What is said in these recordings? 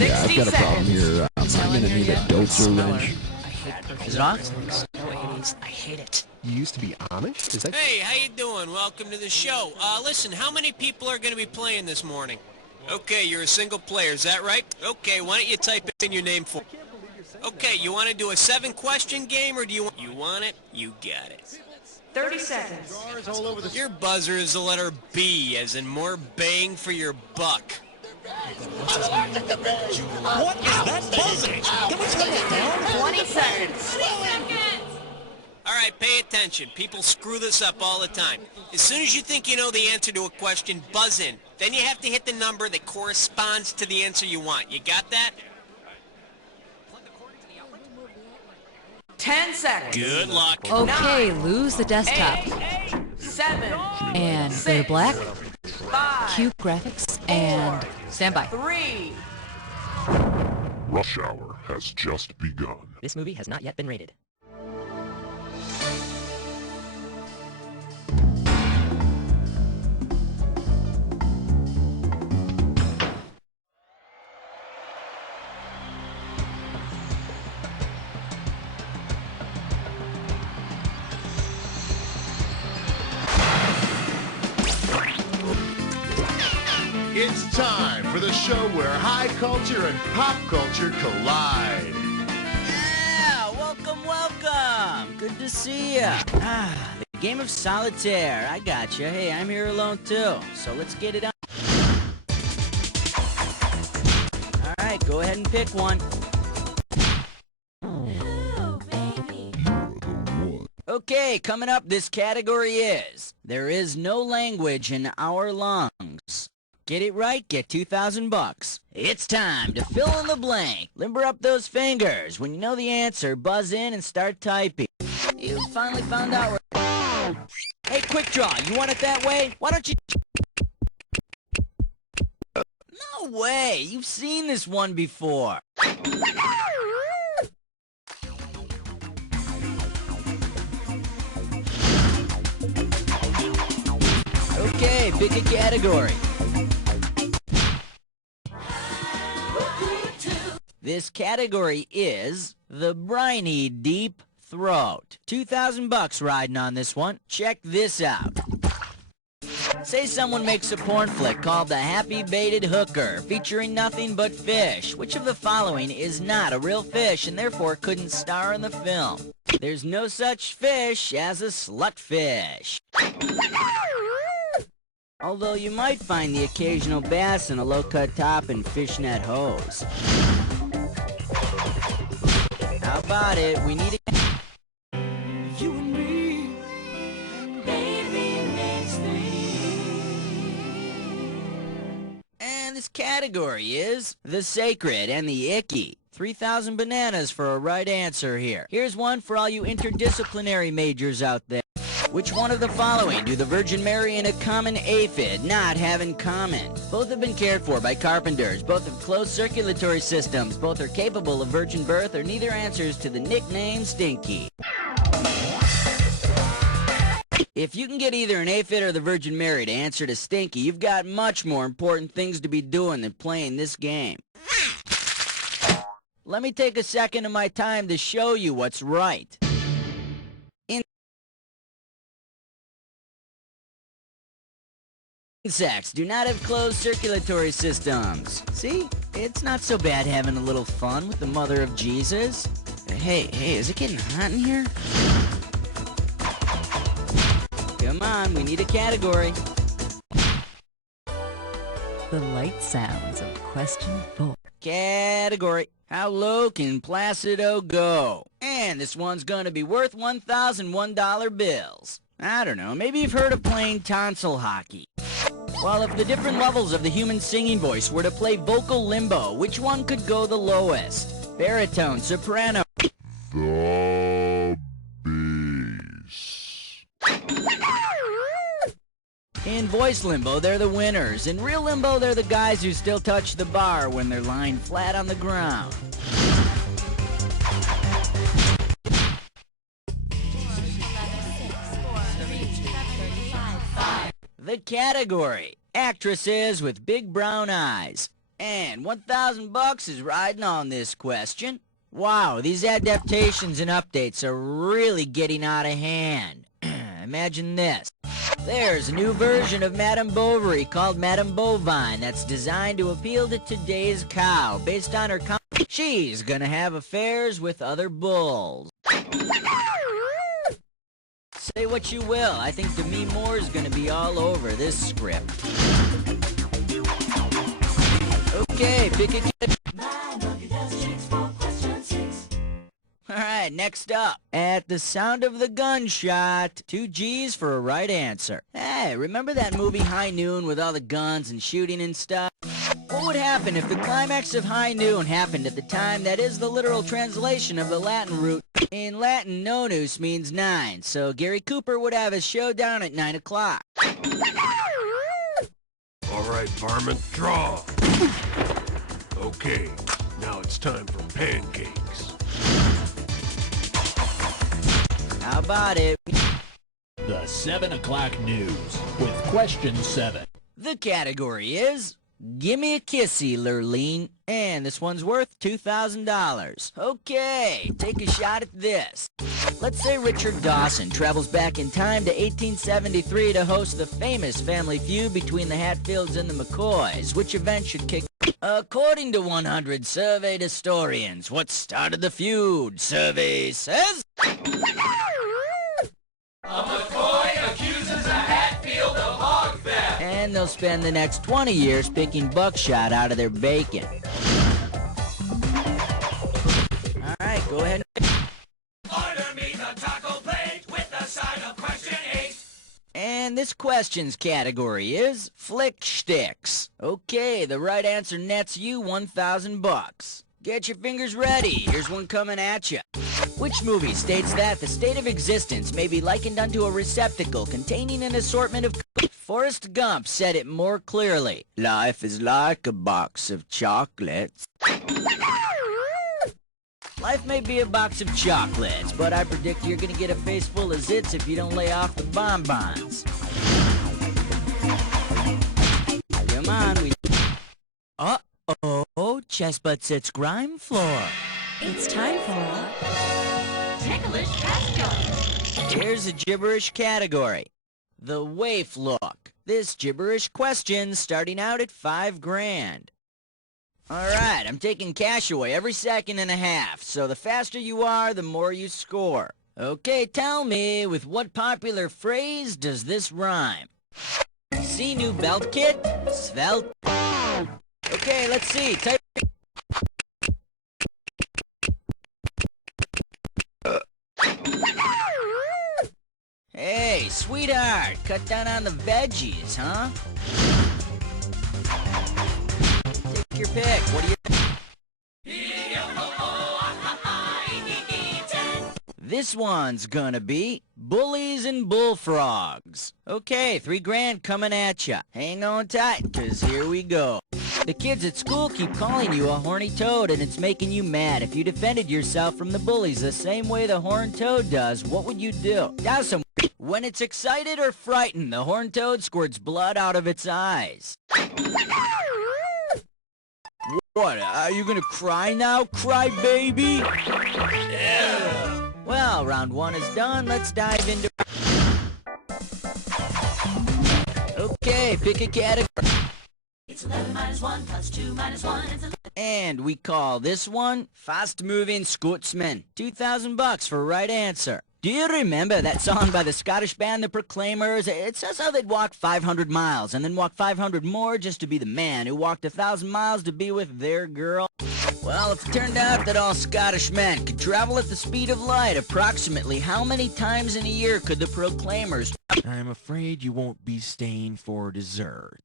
Yeah, I've got a problem here. I'm gonna need a doser wrench. Is it off? No 80s. I hate it. You used to be Amish? Is that... Hey, how you doing? Welcome to the show. Listen, how many people are going to be playing this morning? Okay, you're a single player, is that right? Okay, why don't you type in your name for... Okay, you want to do a 7-question game, or do you want it? You got it. 30 seconds. Your buzzer is the letter B, as in more bang for your buck. What is that buzzing? Can we turn it down? 20 seconds. All right, pay attention. People screw this up all the time. As soon as you think you know the answer to a question, buzz in. Then you have to hit the number that corresponds to the answer you want. You got that? 10 seconds. Good luck. Okay, lose the desktop. 7. And go to black. 5. Cue graphics. And stand by. 3. Rush Hour has just begun. This movie has not yet been rated. It's time for the show where high culture and pop culture collide. Yeah, welcome. Good to see ya. The game of solitaire. I gotcha. Hey, I'm here alone too. So let's get it on. All right, go ahead and pick one. Okay, coming up, this category is there is no language in our lungs. Get it right, get $2,000. It's time to fill in the blank. Limber up those fingers. When you know the answer, buzz in and start typing. You finally found out where... Hey, Quick Draw, you want it that way? Why don't you... No way! You've seen this one before. Okay, pick a category. This category is the briny deep throat. $2,000 riding on this one. Check this out. Say someone makes a porn flick called The Happy Baited Hooker, featuring nothing but fish. Which of the following is not a real fish and therefore couldn't star in the film? There's no such fish as a slutfish. Although you might find the occasional bass in a low-cut top and fishnet hose. How about it? We need a... You and me, baby, makes three. And this category is the sacred and the icky. 3,000 bananas for a right answer here. Here's one for all you interdisciplinary majors out there. Which one of the following do the Virgin Mary and a common aphid not have in common? Both have been cared for by carpenters. Both have closed circulatory systems. Both are capable of virgin birth, or neither answers to the nickname Stinky. If you can get either an aphid or the Virgin Mary to answer to Stinky, you've got much more important things to be doing than playing this game. Let me take a second of my time to show you what's right. Insects do not have closed circulatory systems. See? It's not so bad having a little fun with the mother of Jesus. Hey, is it getting hot in here? Come on, we need a category. The light sounds of question 4. Category. How low can Placido go? And this one's gonna be worth $1,001 bills. I don't know, maybe you've heard of playing tonsil hockey. Well, if the different levels of the human singing voice were to play vocal limbo, which one could go the lowest? Baritone, soprano. The bass. In voice limbo, they're the winners. In real limbo, they're the guys who still touch the bar when they're lying flat on the ground. The category. Actresses with big brown eyes. And 1,000 bucks is riding on this question. Wow, these adaptations and updates are really getting out of hand. Imagine this. There's a new version of Madame Bovary called Madame Bovine that's designed to appeal to today's cow. Based on her she's gonna have affairs with other bulls. Say what you will, I think Demi Moore is gonna be all over this script. Okay, pick a kid. Alright, next up. At the sound of the gunshot, 2 G's for a right answer. Hey, remember that movie High Noon with all the guns and shooting and stuff? What would happen if the climax of High Noon happened at the time that is the literal translation of the Latin root? In Latin, nonus means 9, so Gary Cooper would have his showdown at 9 o'clock. All right, varmint, draw. Okay, now it's time for pancakes. How about it? The 7 o'clock news with question 7. The category is Gimme a Kissy, Lurleen. And this one's worth $2,000. Okay, take a shot at this. Let's say Richard Dawson travels back in time to 1873 to host the famous family feud between the Hatfields and the McCoys. Which event should kick... According to 100 surveyed historians, what started the feud? Survey says... A McCoy accuses a Hatfield of hog theft. And they'll spend the next 20 years picking buckshot out of their bacon. Alright, go ahead. Order me the taco plate with the side of question 8. And this question's category is Flick Shticks. Okay, the right answer nets you 1,000 bucks. Get your fingers ready. Here's one coming at you. Which movie states that the state of existence may be likened unto a receptacle containing an assortment of... Forrest Gump said it more clearly. Life is like a box of chocolates. Life may be a box of chocolates, but I predict you're gonna get a face full of zits if you don't lay off the bonbons. Come on, we... Uh-oh, Chestbutt Sits Grime Floor. It's time for Ticklish Question. Here's a gibberish category. The waif look. This gibberish question starting out at $5,000. Alright, I'm taking cash away every second and a half, so the faster you are, the more you score. Okay, tell me, with what popular phrase does this rhyme? See new belt kit? Svelte? Okay, let's see. Type... Hey, sweetheart, cut down on the veggies, huh? Take your pick. What do you... This one's gonna be bullies and bullfrogs. Okay, $3,000 coming at ya. Hang on tight, 'cause here we go. The kids at school keep calling you a horny toad, and it's making you mad. If you defended yourself from the bullies the same way the horned toad does, what would you do? Now some... When it's excited or frightened, the horned toad squirts blood out of its eyes. What, are you gonna cry now, cry baby? Yeah. Well, round 1 is done. Let's dive into... Okay, pick a category. It's 11 minus 1 plus 2 minus 1 is 11. And we call this one Fast Moving Scotsman. 2,000 bucks for right answer. Do you remember that song by the Scottish band The Proclaimers? It says how they'd walk 500 miles and then walk 500 more just to be the man who walked 1,000 miles to be with their girl. Well, if it turned out that all Scottish men could travel at the speed of light, approximately how many times in a year could the Proclaimers... I'm afraid you won't be staying for dessert.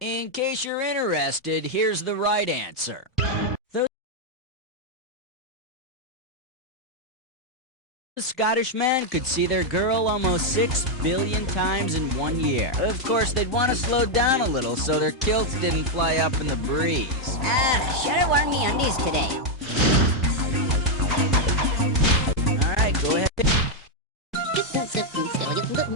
In case you're interested, here's the right answer. The Scottish men could see their girl almost 6 billion times in 1 year. Of course, they'd want to slow down a little so their kilts didn't fly up in the breeze. Should've worn me undies today. Alright, go ahead.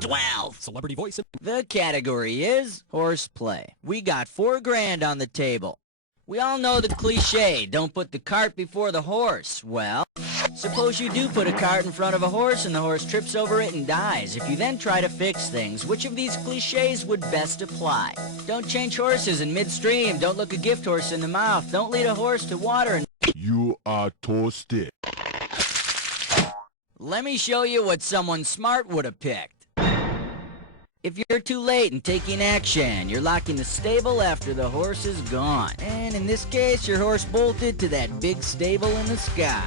12. Celebrity voice. The category is horseplay. We got $4 grand on the table. We all know the cliche, don't put the cart before the horse. Well, suppose you do put a cart in front of a horse and the horse trips over it and dies. If you then try to fix things, which of these cliches would best apply? Don't change horses in midstream. Don't look a gift horse in the mouth. Don't lead a horse to water. And You are toasted. let me show you what someone smart would have picked. If you're too late in taking action, you're locking the stable after the horse is gone. And in this case, your horse bolted to that big stable in the sky.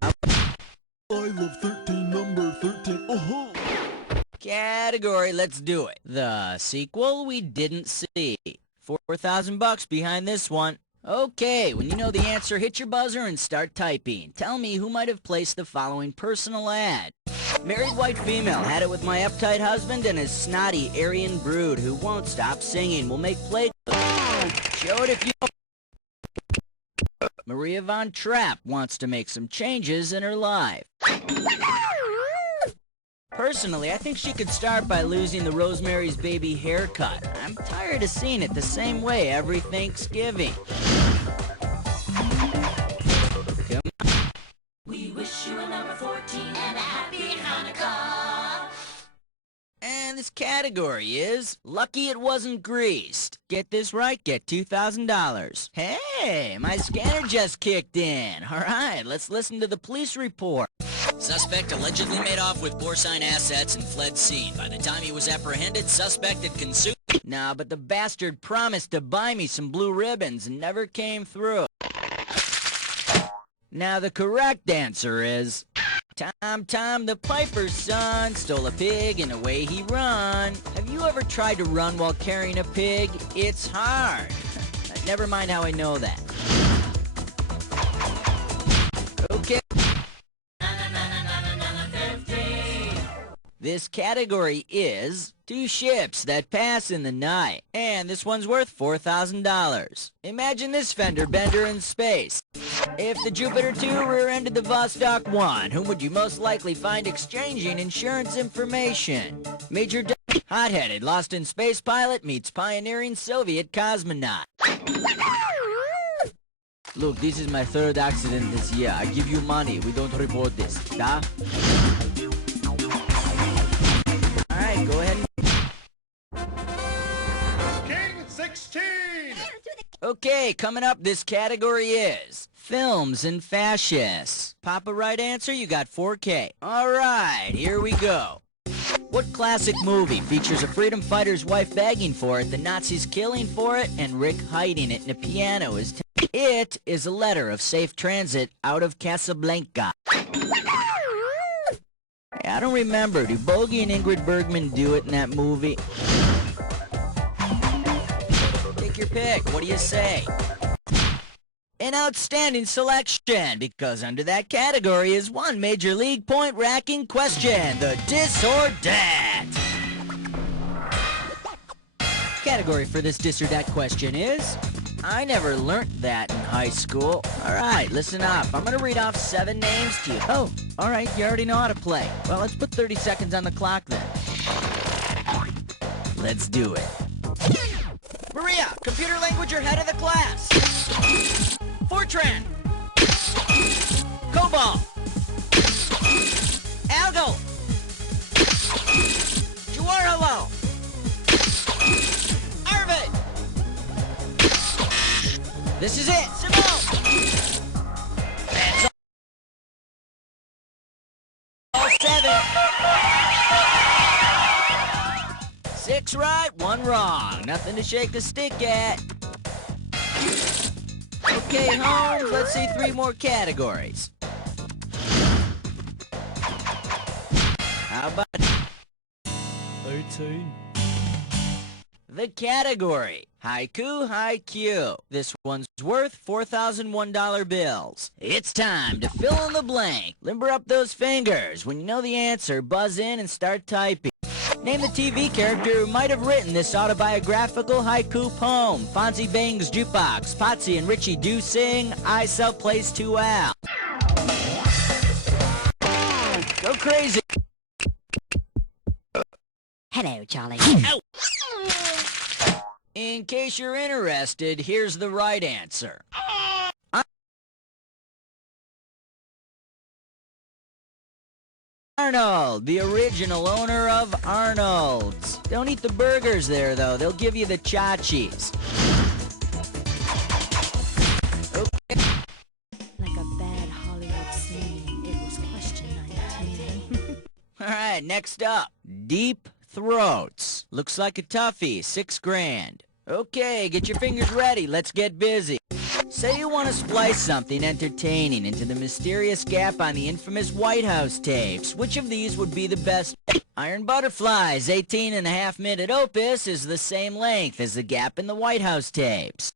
I love 13, number 13. Oh-ho. Category, let's do it. The sequel we didn't see. $4,000 behind this one. Okay, when you know the answer, hit your buzzer and start typing. Tell me who might have placed the following personal ad. Married white female, had it with my uptight husband and his snotty Aryan brood who won't stop singing. Will make play. Show it if you... Maria Von Trapp wants to make some changes in her life. Personally, I think she could start by losing the Rosemary's Baby haircut. I'm tired of seeing it the same way every Thanksgiving. Come on. We wish you a number 14 and a happy Hanukkah. And this category is Lucky It Wasn't Greased. Get this right, get $2,000. Hey, my scanner just kicked in. All right, let's listen to the police report. Suspect allegedly made off with porcine assets and fled scene. By the time he was apprehended, suspect had consumed... Nah, but the bastard promised to buy me some blue ribbons and never came through. Now the correct answer is... Tom the Piper's son stole a pig and away he run. Have you ever tried to run while carrying a pig? It's hard. Never mind how I know that. Okay. This category is two ships that pass in the night. And this one's worth $4,000. Imagine this fender bender in space. If the Jupiter 2 rear-ended the Vostok 1, whom would you most likely find exchanging insurance information? Major hot-headed lost in space pilot meets pioneering Soviet cosmonaut. Look, this is my third accident this year. I give you money. We don't report this. Da? Alright, go ahead. King 16! Okay, coming up, this category is films and fascists. Pop a right answer, you got $4K. Alright, here we go. What classic movie features a freedom fighter's wife begging for it, the Nazis killing for it, and Rick hiding it in a piano is... It is a letter of safe transit out of Casablanca. I don't remember. Do Bogey and Ingrid Bergman do it in that movie? Take your pick. What do you say? An outstanding selection, because under that category is one major league point-racking question. The Dis or Dat. Category for this Dis or Dat question is... I never learnt that in high school. Alright, listen up. I'm gonna read off 7 names to you. Oh, alright, you already know how to play. Well, let's put 30 seconds on the clock then. Let's do it. Maria, computer language, you're head of the class. Fortran. Cobol. Algo. Juaralo. Arvid. This is it, Simone! That's all 7. 6 right, 1 wrong. Nothing to shake the stick at. Okay, Holmes, let's see 3 more categories. How about 18. the category? Haiku, Haiku. This one's worth $4,001 bills. It's time to fill in the blank. Limber up those fingers. When you know the answer, buzz in and start typing. Name the TV character who might have written this autobiographical haiku poem. Fonzie bangs jukebox. Potsy and Richie do sing. I sell place to Al. crazy. Hello, Charlie. Ow! In case you're interested, here's the right answer. Arnold, the original owner of Arnold's. Don't eat the burgers there, though. They'll give you the chachis. Okay. Like a bad Hollywood scene, it was question 19. All right, next up. Deep throats. Looks like a toughie, $6 grand. Okay, get your fingers ready. Let's get busy. Say you want to splice something entertaining into the mysterious gap on the infamous White House tapes. Which of these would be the best? Iron Butterfly's 18.5-minute opus is the same length as the gap in the White House tapes.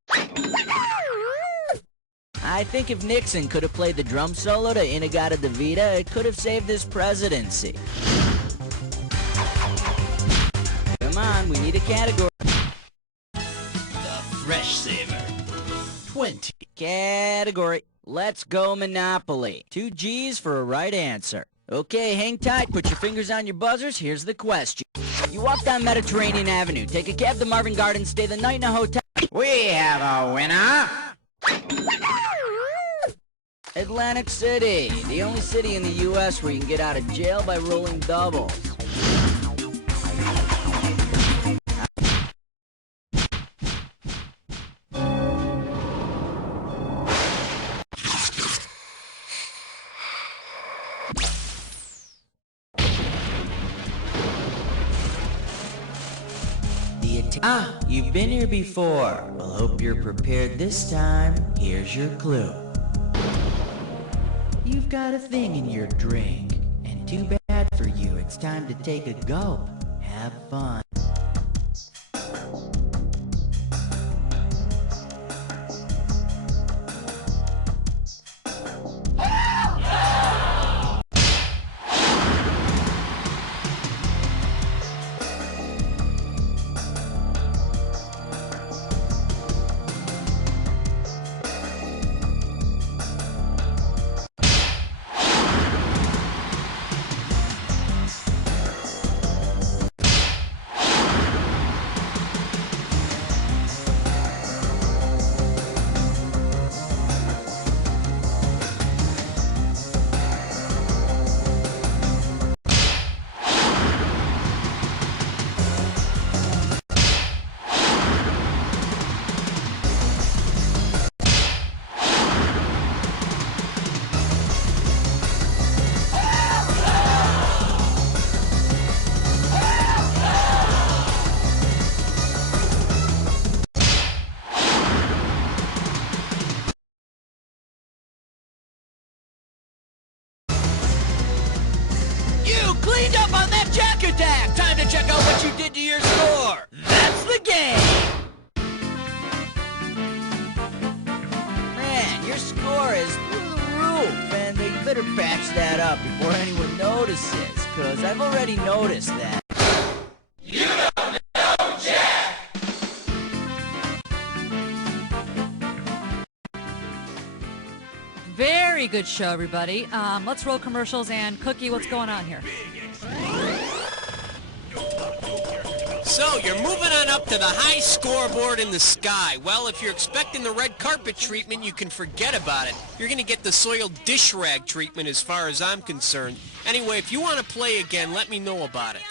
I think if Nixon could have played the drum solo to Inagata Davida, it could have saved this presidency. Come on, we need a category. The Fresh Saver. 20. Category. Let's go Monopoly. 2 G's for a right answer. Okay, hang tight. Put your fingers on your buzzers. Here's the question. You walk down Mediterranean Avenue, take a cab to Marvin Gardens, stay the night in a hotel. We have a winner. Atlantic City. The only city in the U.S. where you can get out of jail by rolling doubles. You've been here before. Well, hope you're prepared this time. Here's your clue. You've got a thing in your drink, and too bad for you, it's time to take a gulp. Have fun. Cleaned up on that jack attack! Time to check out what you did to your score! That's the game! Man, your score is through the roof, and you better patch that up before anyone notices, because I've already noticed that. You don't know Jack! Very good show, everybody. Let's roll commercials, and Cookie, what's going on here? So, you're moving on up to the high scoreboard in the sky. Well, if you're expecting the red carpet treatment, you can forget about it. You're going to get the soiled dish rag treatment as far as I'm concerned. Anyway, if you want to play again, let me know about it.